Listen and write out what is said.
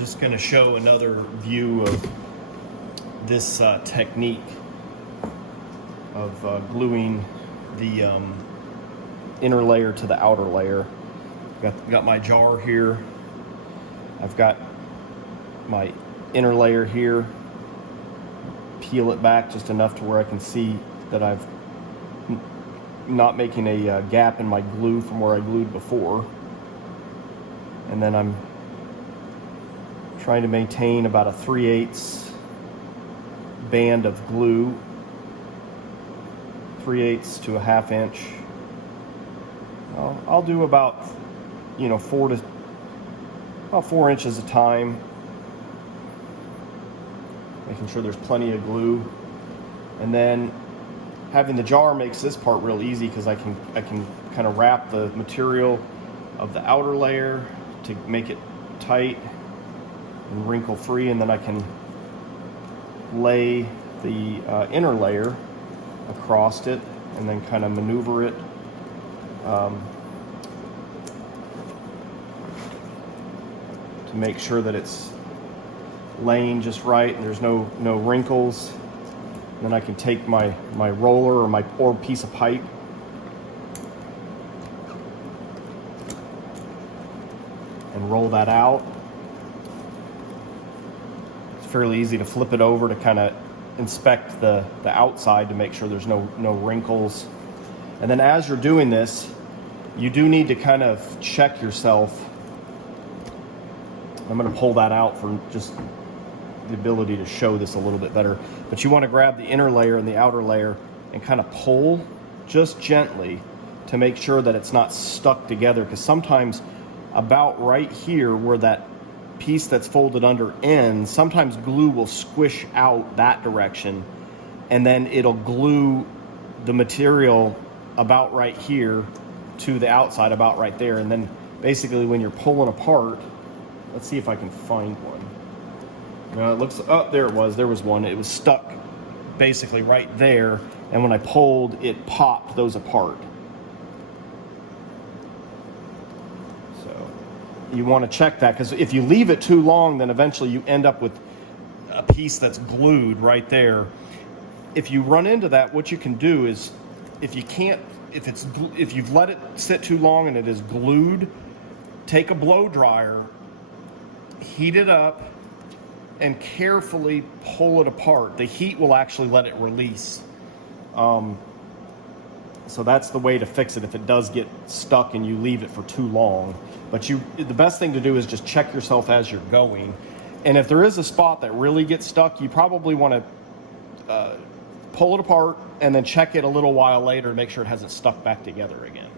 Just going to show another view of this technique of gluing the inner layer to the outer layer. Got my jar here. I've got my inner layer here. Peel it back just enough to where I can see that I've not making a gap in my glue from where I glued before. And then I'm trying to maintain about a 3/8 band of glue, 3/8 to a 1/2 inch. I'll do about 4 inches a time, making sure there's plenty of glue. And then having the jar makes this part real easy because I can kind of wrap the material of the outer layer to make it tight and wrinkle free, and then I can lay the inner layer across it and then kind of maneuver it to make sure that it's laying just right and there's no wrinkles. Then I can take my roller or piece of pipe and roll that out. It's fairly easy to flip it over to kind of inspect the outside to make sure there's no wrinkles. And then as you're doing this, you do need to kind of check yourself. I'm going to pull that out for just the ability to show this a little bit better. But you want to grab the inner layer and the outer layer and kind of pull just gently to make sure that it's not stuck together, because sometimes about right here where that piece that's folded under ends, sometimes glue will squish out that direction, and then it'll glue the material about right here to the outside about right there. And then basically when you're pulling apart, let's see if I can find one. It looks, oh, there it was. There was one. It was stuck basically right there, and when I pulled, it popped those apart. So you want to check that, because if you leave it too long, then eventually you end up with a piece that's glued right there. If you run into that, what you can do is, if you've let it sit too long and it is glued, take a blow dryer, heat it up, and carefully pull it apart. The heat will actually let it release. So that's the way to fix it if it does get stuck and you leave it for too long. But the best thing to do is just check yourself as you're going. And if there is a spot that really gets stuck, you probably want to pull it apart and then check it a little while later to make sure it hasn't stuck back together again.